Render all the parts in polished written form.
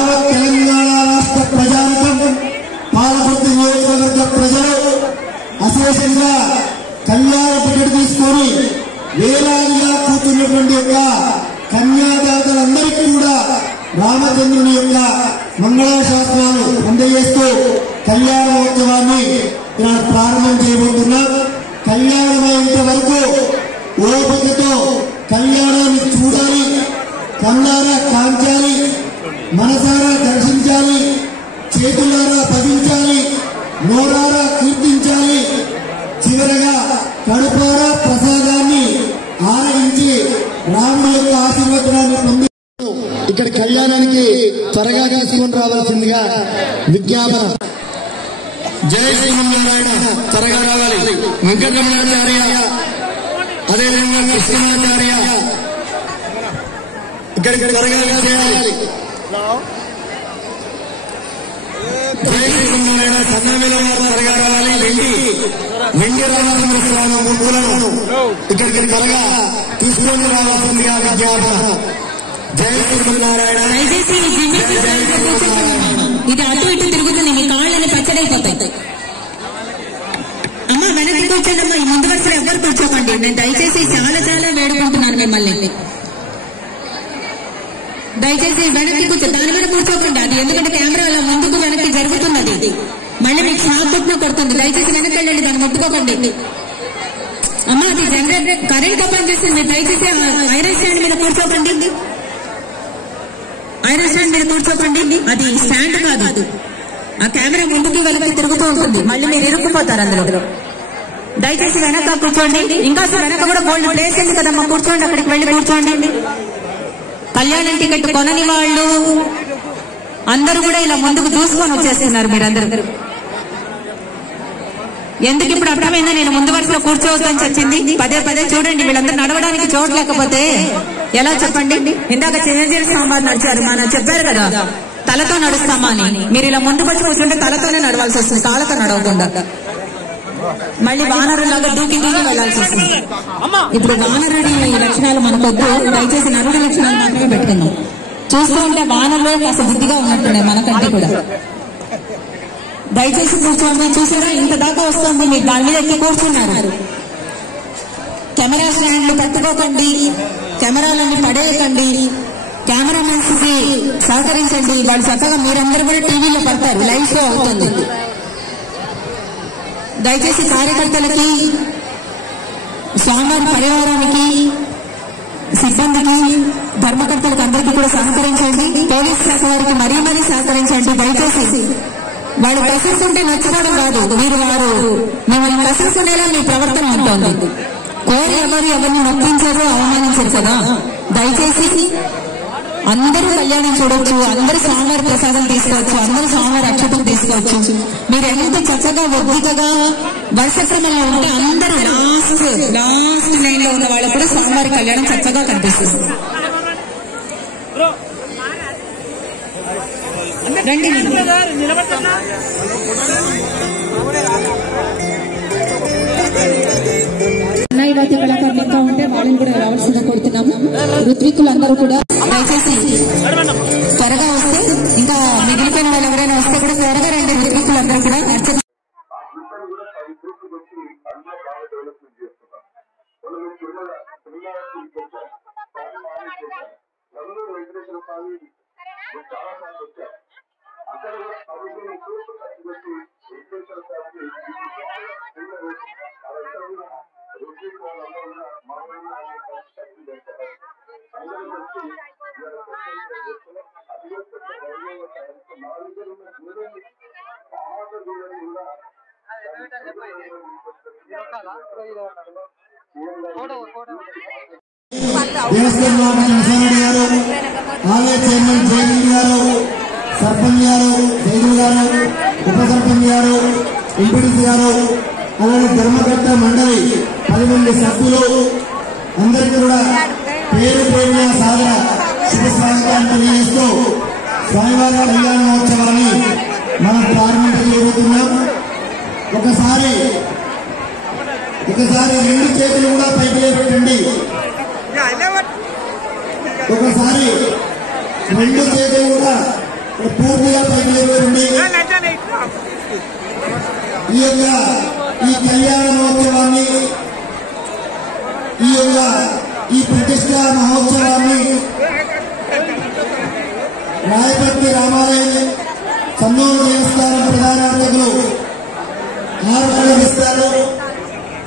యావత్ తెలంగాణ రాష్ట్ర ప్రజానికం పాలకుర్తి నియోజకవర్గ ప్రజలు అశేషంగా కళ్యాణ టికెట్ తీసుకొని వేలాదిగా కూర్చున్నటువంటి యొక్క కన్యాదాతలందరికీ కూడా రామచంద్రుని యొక్క మంగళాశాసనాలు అందజేస్తూ కళ్యాణోత్సవాన్ని ఇలా ప్రారంభం చేయబోతున్నాం. కళ్యాణమైనంత వరకు ఓపికతో కళ్యాణాన్ని చూడాలి, కన్నారా కాంచాలి, మనసారా దర్శించాలి, చేతులారా భజించాలి, నోరారా కీర్తించాలి, చివరగా కడుపారా ప్రసాదాన్ని ఆరగించి రాముడి యొక్క ఆశీర్వచనాన్ని పొంది ఇక్కడ కళ్యాణానికి త్వరగా తీసుకొని రావాల్సిందిగా విజ్ఞాపన. జై శ్రీమన్నారాయణ. త్వరగా రావాలి. వెంకటరమణాచార్య, అదేవిధంగా కృష్ణాచార్య ఇక్కడికి త్వరగా చేయాలి. జై శ్రీమన్నారాయణ. సన్నమిల త్వరగా రావాలి. వెండి రావాల్సిన మూర్తులను ఇక్కడికి త్వరగా తీసుకొని రావాల్సిందిగా విజ్ఞాపన. జై శ్రీమన్నారాయణ. ఇది అటు ఇటు తిరుగుతుంది, మీ కాళ్ళని పచ్చడైపోతాయి. అమ్మ వెనక్కి కూర్చోండి అమ్మా, ఈ ముందు వరుసలో ఎవరు కూర్చోకండి. నేను దయచేసి చాలా చాలా వేడుకుంటున్నాను మిమ్మల్ని, దయచేసి వెనక్కి కూర్చో, దాని మీద కూర్చోకండి. అది ఎందుకంటే కెమెరా అలా ముందుకు వెనక్కి జరుగుతున్నది, మళ్ళీ మీకు షాక్ కొట్టిన కొడుతుంది. దయచేసి వెనక్కి వెళ్ళండి, దాన్ని ముట్టుకోకండి. అమ్మ అది జనరేటర్ కరెంట్ ఓపెన్ చేసింది, మీరు దయచేసి ఐరన్ స్టాండ్ మీద కూర్చోకండి. ఐరన్ స్టాండ్ మీద కూర్చోకండి, అది స్టాండ్ కాదు. ఆ కెమెరా ముందుకు వెనక్కి తిరుగుతూ ఉంటుంది, మళ్ళీ మీరు ఇరుక్కుపోతారు అందులో. దయచేసి వెనక కూర్చోండి. ఇంకా వెనక కూడా బోల్డ్ ప్లేస్ ఉంది కదమ్మా, కూర్చోండి, అక్కడికి వెళ్ళి కూర్చోండి. కళ్యాణం టికెట్ కొనని వాళ్ళు అందరూ కూడా ఇలా ముందుకు చూసుకొని వచ్చేస్తున్నారు మీరందరూ. ఎందుకు ఇప్పుడు అర్థమైందా నేను ముందు వరుసలో కూర్చోవద్దని చెప్పింది? పదే పదే చూడండి, వీళ్ళందరూ నడవడానికి చోటు లేకపోతే ఎలా చెప్పండి? ఇందాక చిన్నజీవి సాంబార్ నడిచారు, మనం చెప్పారు కదా తలతో నడుస్తామా అని. మీరు ఇలా ముందుకు వచ్చి కూర్చుంటే తలతోనే నడవాల్సి వస్తుంది, కాళ్ళతో నడవకుండా. మళ్ళీ వానరులాగా దూకి దూకి వెళ్లాల్సి వస్తుంది. ఇప్పుడు వానరుడి లక్షణాలు మనకొద్దు, దయచేసి నరుడి లక్షణాలు మాత్రమే పెట్టుకుందాం. చూస్తూ ఉంటే వానరులు కాస్త బుద్ధిగా ఉన్నట్టున్నాయి మనకంటే కూడా. దయచేసి కూర్చోండి. చూసారా ఇంత దాకా వస్తుంది, మీరు దాని మీద ఎక్కి కూర్చున్నారు. కెమెరా స్టాండ్లు పట్టుకోకండి, కెమెరాలన్నీ పడేయకండి, కెమెరామెన్స్ కి సహకరించండి. వాళ్ళు చక్కగా మీరందరూ కూడా టీవీలో పడతారు, లైవ్ షో అవుతుంది. దయచేసి కార్యకర్తలకి, స్వామివారి పరివారానికి, సిబ్బందికి, ధర్మకర్తలకు అందరికీ కూడా సహకరించండి. పోలీస్ శాఖ వారికి మరీ మరీ సహకరించండి. దయచేసి వాళ్ళు కసురుకుంటే నచ్చుకోవడం కాదు, మీరు వారు మిమ్మల్ని కసురుకునేలా మీ ప్రవర్తన ఉంటుంది. కోరి ఎవరిని నొప్పించారో అవమానించారు కదా. దయచేసి అందరూ కళ్యాణం చూడొచ్చు, అందరూ స్వామివారి ప్రసాదం తీసుకోవచ్చు, అందరూ స్వామివారి అక్షతలు తీసుకోవచ్చు. మీరు ఎంత చక్కగా ఒద్దికగా వరుస క్రమంలో ఉంటే అందరూ లాస్ట్ లైన్ లో ఉన్న వాళ్ళకు కూడా స్వామివారి కళ్యాణం చక్కగా కనిపిస్తుంది. రండి న్యాయవాది కళాకారులు ఇంకా ఉంటే వాళ్ళని కూడా రావాల్సిందిగా కోరుతున్నాము. ఋత్వికులందరూ కూడా దయచేసి త్వరగా వస్తే, ఇంకా మిగిలిపోయిన వాళ్ళు ఎవరైనా వస్తే కూడా త్వరగా రండి. ఋత్వికులందరూ కూడా ఆలయ చైర్మన్ జయగిరి గారు, సర్పంచ్ గారు జైలు గారు, ఉప సర్పంచ్ గారు, ఎంపీడీసీ గారు, అలాగే ధర్మకర్త మండలి 10 మంది సభ్యులు అందరికీ కూడా పేరు పేరున సాదర శుభ స్వాగతాన్ని తెలియజేస్తూ స్వామివారి కళ్యాణ మహోత్సవాన్ని మనం ప్రారంభించబోతున్నాం. ఒకసారి 2 చేతులు కూడా పైకి లేపెట్టండి. ఒకసారి 2 చేతులు కూడా ఈ కళ్యాణ మహోత్సవాన్ని ఈ ప్రతిష్టా మహోత్సవాన్ని రాయపర్తి రామాలయం సన్నూరు దేవస్థానం ప్రధాన అర్చకులు నిర్వహిస్తారు.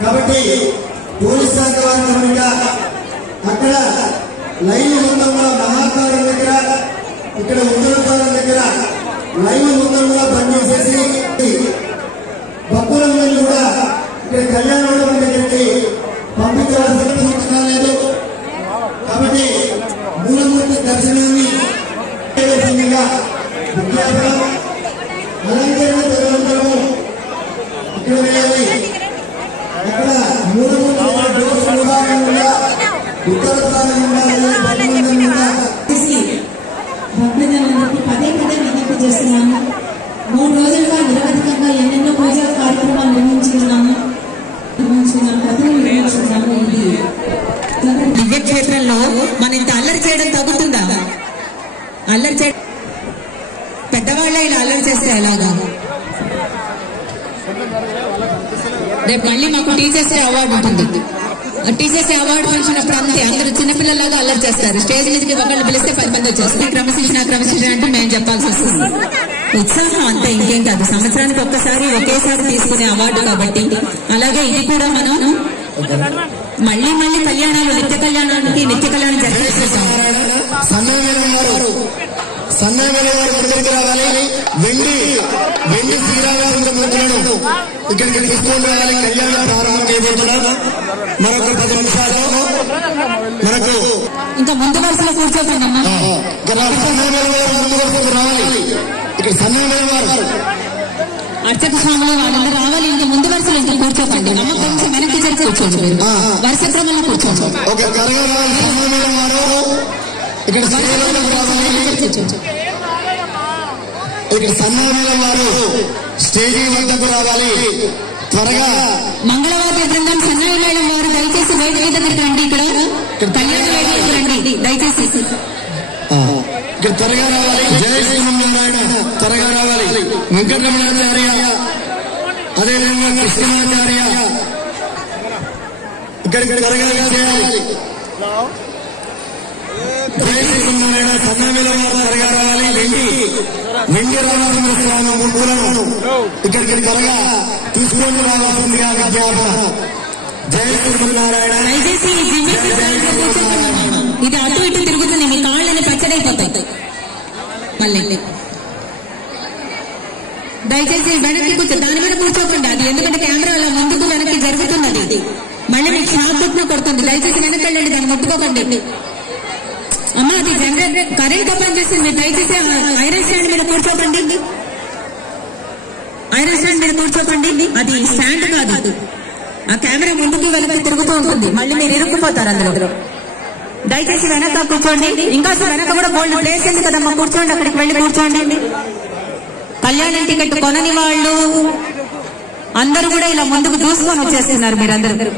కాబట్టి పోలీస్ శాఖ వారి గమనిక అక్కడ లైవ్ ముందంగా మహాకారం దగ్గర ఇక్కడ ఉత్తరకాలం దగ్గర లైవ్ ముందంగా పనిచేసేసి భక్తులందరినీ కూడా ఇక్కడ కళ్యాణ మండపం దగ్గరికి పంపించవలసిన పూర్తి కాలేదు. కాబట్టి మూలమూర్తి దర్శనాన్ని విజ్ఞాపనం అలంకరణ తదనంతరము ఇక్కడ వేయాలి. అక్కడ మూలమూర్తి ఉత్తర స్థానం భక్తులందరికీ పదే పదే విజ్ఞప్తి చేస్తున్నాము. 3 రోజులుగా నిరవధికంగా ఎన్నెన్నో పూజా కార్యక్రమాలు నిర్వహించుకున్నాము. దివ్యక్షేత్రంలో మనం ఇంత అల్లరి చేయడం తగ్గుతుందా? అల్లరి చేయడం పెద్దవాళ్ళ ఇలా అల్లరి చేస్తే ఎలాగా? రేపు మళ్ళీ మాకు టీచర్స్ డే అవార్డు ఉంటుంది. టీచర్స్ డే అవార్డు పంచినప్పుడు అంతే అందరూ చిన్నపిల్లలాగా అల్లరి చేస్తారు. స్టేజ్ మీదకి ఒకళ్ళు పిలిస్తే 10 మంది వచ్చేస్తారు. క్రమశిక్షణ అంటే మేము చెప్పాల్సి వస్తుంది. ఉత్సాహం అంతే, ఇంకేం కాదు. సంవత్సరానికి ఒక్కసారి ఒకేసారి తీసుకునే అవార్డు కాబట్టి అలాగే ఇది కూడా మనం మళ్ళీ మళ్ళీ కళ్యాణాలు నిత్య కళ్యాణం జరిపిస్తాం. సన్నయ్య గారు ముందుకు రావాలి. వెండి శ్రీరామచంద్రమూర్తులను ఇక్కడికి తీసుకొని రావాలి. కళ్యాణం ప్రారంభం చేయబోతున్నారు. మరొక 10 నిమిషాలు మనకు ఇంకా ముందు వరుసలో కూర్చోకండి. ముందు వరుసకు రావాలి. ఇక్కడ సన్నయ్య గారు అర్చక స్వాములు వాళ్ళందరూ రావాలి. ఇంకా ముందు వరుసలో ఇంకా కూర్చోకండి. కొంచెం వెనక్కి జరిగి కూర్చోండి. వరుస క్రమంలో కూర్చోండి. ఇక్కడ సన్నయ్య వారు స్టేజీ వద్దకు రావాలి. త్వరగా మంగళవాద్య బృందం సన్నయ్య మేడం వారు దయచేసి వేదిక దగ్గరికి రండి. ఇక్కడ కళ్యాణ వేదిక రండి దయచేసి. ఇక్కడ త్వరగా రావాలి. జయ శ్రీమన్నారాయణ త్వరగా రావాలి. వెంకటరమణాచార్య అదేవిధంగా కృష్ణమాచార్య ఇక్కడికి త్వరగా చేయాలి. జయ శ్రీమన్నారాయణ సన్నమిల త్వరగా రావాలి. వెండి రామచంద్ర స్వామి మూర్తులను ఇక్కడికి త్వరగా తీసుకొని రావాల్సిందిగా విజ్ఞాపన. జయ శ్రీమన్నారాయణ. ఇది అటు ఇటు తిరుగుతుంది. మీ కాళ్ళని పచ్చడైపోతాయి. మళ్ళీ దయచేసి వెనక్కి కూర్చో, దాని మీద కూర్చోకండి. అది ఎందుకంటే కెమెరా అలా ముందుకు వెనక్కి జరుగుతున్నది. మళ్ళీ మీకు షాక్ కొడుతుంది. దయచేసి వెనక్కి వెళ్ళండి, దాన్ని ముట్టుకోకండి. అమ్మ అది జనరేటర్ కరెంట్ తో పనిచేస్తుంది. మీరు దయచేసి ఐరన్ స్టాండ్ మీద కూర్చోకండి. ఐరన్ స్టాండ్ మీద కూర్చోకండి. అది స్టాండ్ కాదు. ఆ కెమెరా ముందుకు వెనక్కి తిరుగుతూ ఉంటుంది. మళ్ళీ మీరు ఇరుక్కుపోతారు అందులో. దయచేసి వెనక కూర్చోండి. ఇంకా వెనక కూడా బోల్డ్ ప్లేస్ ఉంది కదమ్మా, కూర్చోండి. అక్కడికి వెళ్ళి కూర్చోండి. కళ్యాణం టికెట్ కొనని వాళ్ళు అందరూ కూడా ఇలా ముందుకు దూసుకొని వచ్చేస్తున్నారు. మీరందరూ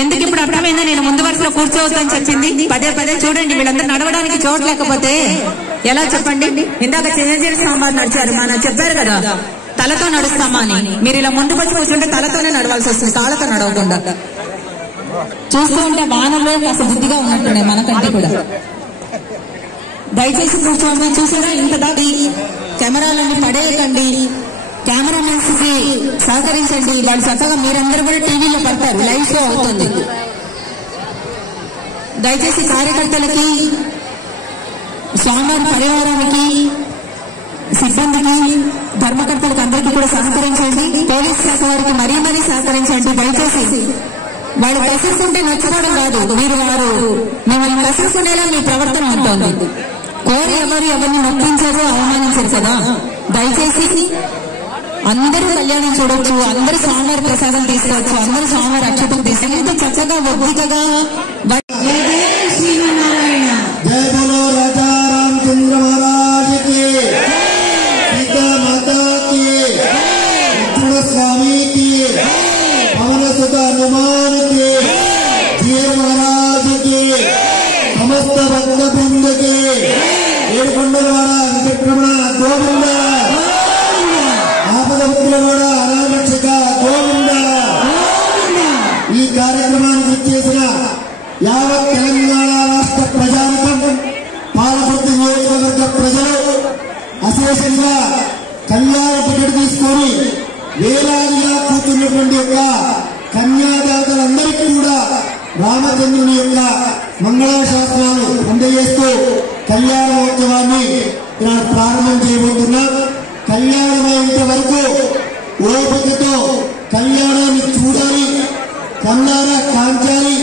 ఎందుకు ఇప్పుడు అర్థమైందా నేను ముందు వరుసలో కూర్చోవద్దని చెప్పింది? పదే పదే చూడండి. వీళ్ళందరూ నడవడానికి చోటు లేకపోతే ఎలా చెప్పండి? ఇందాక చిరంజీవి స్వామి నడిచారు, మన చెప్పారు కదా తలతో నడుస్తామా అని. మీరు ఇలా ముందుకు వచ్చి కూర్చుంటే తలతోనే నడవాల్సి వస్తుంది, కాళ్ళతో నడవకుండా. చూస్తూ ఉంటే వానలో కాస్త బుద్ధిగా ఉన్నట్టున్నాయి మనకంటే కూడా. దయచేసి కూర్చోండి. చూసారా ఇంత దాటి కెమెరాలన్నీ పడేయకండి. కెమెరామెన్స్ కి సహకరించండి. వాళ్ళు చక్కగా మీరందరూ కూడా టీవీలో పడతారు, లైవ్ షో అవుతుంది. దయచేసి కార్యకర్తలకి, స్వామివారి పరివారానికి, సిబ్బందికి, ధర్మకర్తలకు అందరికీ కూడా సహకరించండి. పోలీస్ శాఖ వారికి మరీ సహకరించండి. దయచేసి వాళ్ళు ప్రశంసుంటే నచ్చుకోవడం కాదు, వారు మిమ్మల్ని ప్రశంసుకునేలా మీ ప్రవర్తన ఉంటుంది. కోరి ఎవరిని నొప్పించారో అవమానించారు కదా. దయచేసి అందరూ కళ్యాణం చూడొచ్చు, అందరూ స్వామివారి ప్రసాదం తీసుకోవచ్చు, అందరూ స్వామివారి అక్షతం తీసుకోవచ్చు. ఎంత చక్కగా ఒప్పికగా శ్రీమన్నారాయణ. జయ బోలో రాజా రామచంద్ర మహారాజ్ కి, సీతా మాతా కి, లక్ష్మణ స్వామి కి, పవన సుత హనుమాన్ కి, జీవ మహారాజ్ కి, సమస్త భక్త బృంద కి, ఏడుకొండలవాడ వెంకటరమణ ఇలా ప్రారంభం చేయబోతున్నాం. కళ్యాణం అయ్యేంత వరకు ఓపికతో కళ్యాణాన్ని చూడాలి, కళ్ళారా కాంచాలి,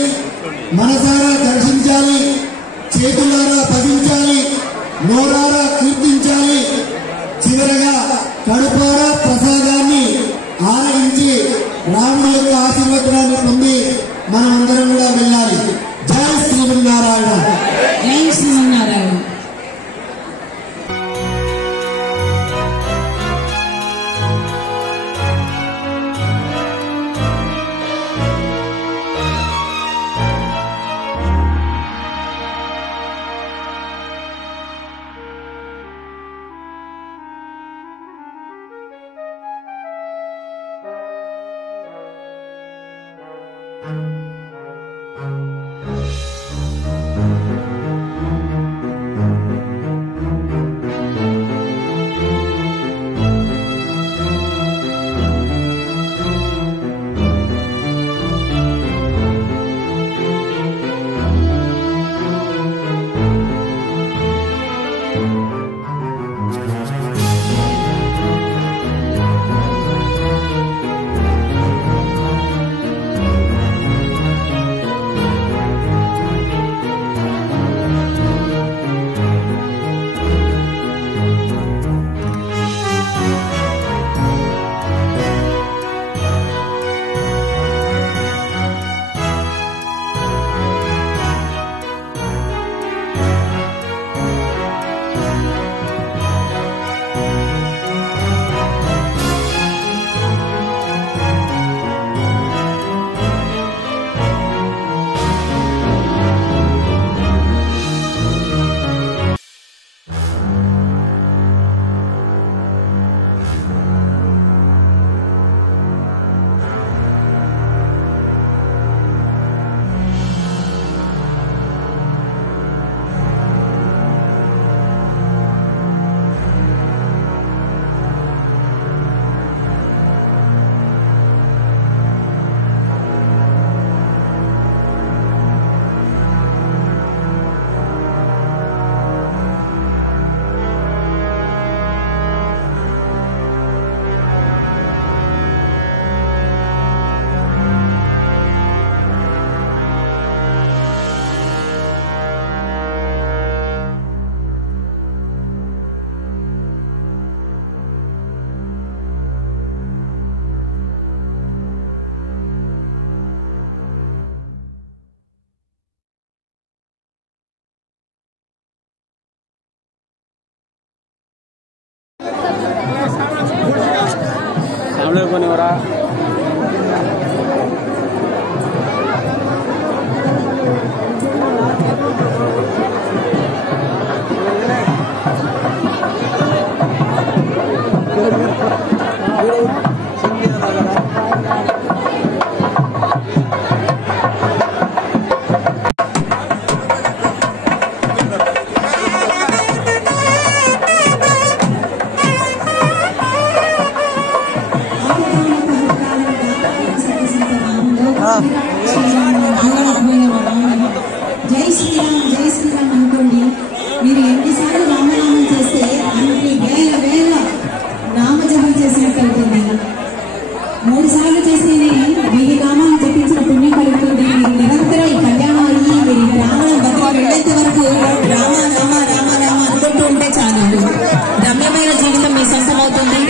మనసారా దర్శించాలి, చేతులారా భజించాలి, నోరారా కీర్తించాలి. చివరగా కడుపారా ప్రసాదాన్ని ఆరగించి రాముడి యొక్క ఆశీర్వచనాన్ని పొంది మనమందరం కూడా వెళ్ళాలి. జై శ్రీమన్నారాయణ. జై శ్రీమన్నారాయణ. జై శ్రీరామ్ జై శ్రీరామ్ అనుకోండి. మీరు ఎన్నిసార్లు రామనామం చేస్తే అన్ని వేల వేల నామజపం చేసినట్టు అవుతుంది. 3 సార్లు చేస్తేనే 1000 నామాలు జపించిన పుణ్యం కలుగుతుంది. మీరు నిరంతరం ఈ కళ్యాణం అయ్యి మీరు రామణం బతుకు వెళ్ళేంత వరకు రామ రామ రామ రామ అనుకుంటూ ఉంటే చాలు, రమ్యమైన జీవితం మీ సొంతమవుతుంది.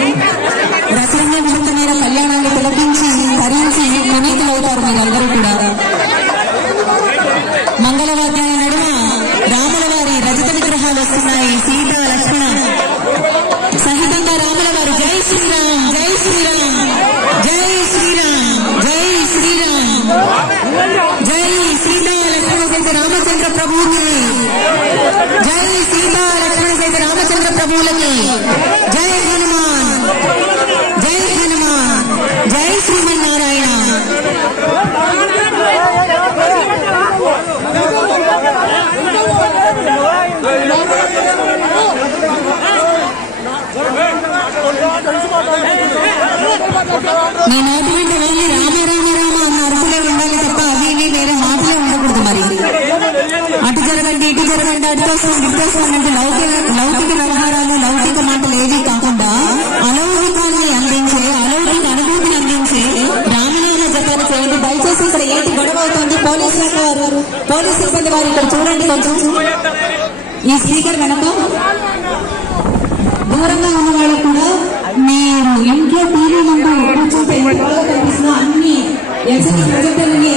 రసంగా విధమైన కళ్యాణాన్ని తిలకించి తరించి పునీతులవుతారు మీరందరూ కూడా. మంగళవాద్యాల నడుమ రాముల వారి రజత విగ్రహాలు వస్తున్నాయి. సీత లక్ష్మణ సహితంగా రాముల వారు జై శ్రీరామ్ జై శ్రీరామ్ జై శ్రీరామ్ జై శ్రీరామ్ జై సీతా లక్ష్మణ సహిత రామచంద్ర ప్రభువుకి జై సీతా లక్ష్మణ సహిత రామచంద్ర ప్రభువులకి జై హనుమాన్ జై హనుమాన్ జై శ్రీమన్నారాయణ. నీ నోటి వెంట వెళ్ళి రామ రామ రామ అన్న అరుపులే ఉండాలి తప్ప అవి ఇవి వేరే మాటలే ఉండకూడదు. మరి అటు జరగండి ఇటు జరగండి అటు వస్తాం ఇటు వస్తాం అంటే లౌకిక వ్యవహారాలు పోలీస్ శాఖ వారు, పోలీస్ సిబ్బంది వారు ఇక్కడ చూడండి. కొంచెం ఈ స్పీకర్ వెనక దూరంగా ఉన్న వాళ్ళు కూడా మీరు ఇంట్లో టీవీ ముందు కూర్చుంటే బాగా కనిపిస్తున్న అన్ని ఎల్సీడీ ప్రొజెక్టర్ని